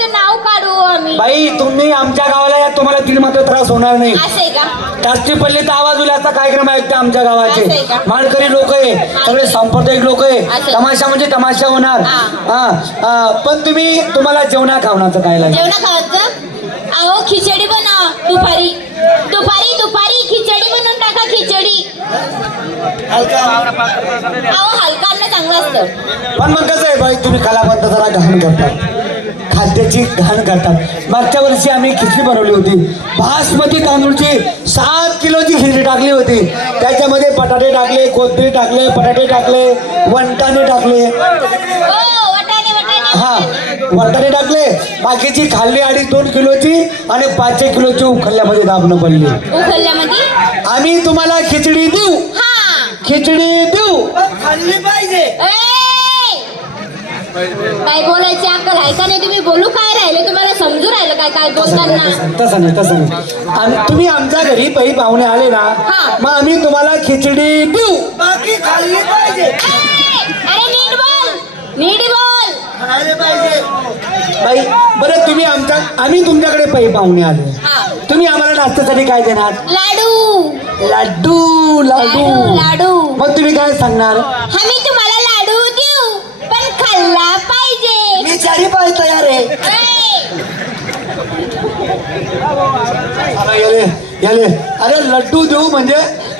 गावाचं नाव काढू आम्ही. बाई तुम्ही आमच्या गावाला या, तुम्हाला तीन मात्र त्रास होणार नाही. असं आहे का? काष्टीपल्लीचा आवाज उलाचा कार्यक्रम ऐकते आमच्या असं आहे गावाचे. का? माळकरी लोक आहे, सगळे सांप्रदायिक लोक आहे. तमाशा म्हणजे तमाशा होणार. पण तुम्हाला जेवणा खावण्याचं काय लागेल? जेवणा खावायचं? अहो खिचडी बनवा दुपारी. दुपारी दुपारी खिचडी बनवून टाका. खिचडी अहो हलका अन्न चांगलं असतं. पण मग कसं आहे बाई, तुम्ही कलावंत जरा घाण करतात, खाद्याची घाण करतात. मागच्या वर्षी आम्ही खिचडी बनवली होती. बासमती तांदूळची 7 किलोची खिचडी टाकली होती. त्याच्यामध्ये बटाटे टाकले, कोथिंबीर टाकले, बटाटे टाकले, वटाणे टाकले. हो वाटाणे वाटाणे. हा वटाणे टाकले. बाकीची खाल्ली 2.5 किलोची आणि 5 किलोची उखल्यामध्ये दाबणं पडली. उखल्यामध्ये आम्ही तुम्हाला खिचडी देऊ, हा खिचडी देऊ, खाल्ली पाहिजे. काय बोलायची अक्कल आहे का नाही? तुम्ही बोलू काय राहिले? तुम्हाला समजू राहिलं काय काय बोलताना? तसं नाही. आणि तुम्ही आमच्या घरी पै पाहुणे आले ना, मग आम्ही तुम्हाला खिचडी देऊ. बाकी खाल्ली पाहिजे. अरे नीट बोल, नीट बोल. खाल्ली पाहिजे. बाई बरं, आम्ही तुमच्याकडे पै पाहुणे आले, हा तुम्ही आम्हाला नाश्त्यासाठी काय देणार? लाडू लाडू. लाडू लाडू. मग तुम्ही काय सांगणार? आम्ही तुम्हाला लाडू देऊ पण खाल्ला पाहिजे. मी चारी पाय तयार आहे. याले अरे लड्डू देऊ म्हणजे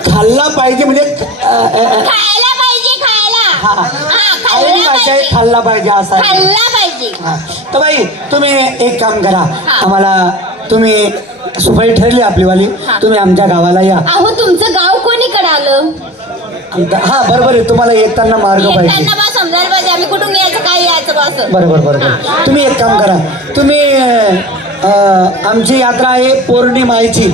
खाल्ला पाहिजे, म्हणजे खायला पाहिजे. खायला हा. खाल्ला भाषा पाहिजे. खाल्ला पाहिजे असा. खाल्ला पाहिजे. तर बाई तुम्ही एक काम करा, हा. आम्हाला तुम्ही सुपारी ठरली आपलीवाली, तुम्ही आमच्या गावाला या. अहो तुमचं गाव कोणीकडे आलं? हा बरोबर आहे, तुम्हाला येताना मार्ग पाहिजे. त्यांना बा समजायला पाहिजे आम्ही कुठून यायचं काय यायचं बा असं. बरोबर. तुम्ही एक काम करा, तुम्ही आमची यात्रा आहे पौर्णिमाची.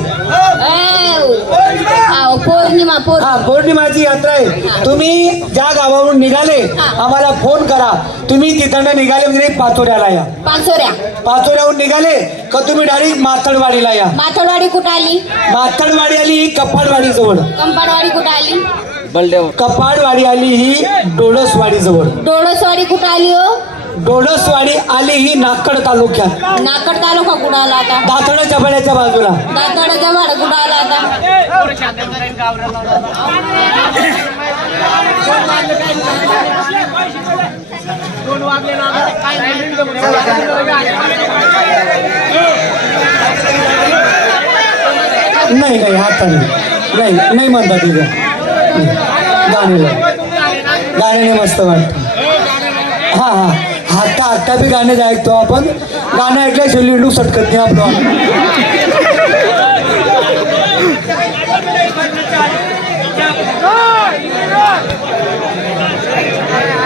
पौर्णिमा पौर्णिमाची यात्रा आहे. तुम्ही ज्या गावावरून निघाले आम्हाला फोन करा. तुम्ही तिथं निघाले म्हणजे पाचोऱ्याला या. पाचोऱ्याहून निघाले का तुम्ही डायरेक्ट माथडवाडीला या. माथडवाडी कुठं आली? माथडवाडी आली ही कपाडवाडी जवळ. कंपाडवाडी कुठं आली? कपाडवाडी आली ही डोळसवाडी जवळ. डोळसवाडी कुठं आली हो? डोळसवाडी आली ही नाकड तालुक्यात. नाकड तालुका कुठं आला आता? दातडच्या बड्याच्या बाजूला. दातडच्या भाड कुठं आला आता? नाही आता नाही म्हणतात तिथं. गाण्याने मस्त वाटतं. हा आता बी गाणे ऐकतो आपण. गाणं ऐकल्याशिवाय लिंडू सटकत नाही आपलं.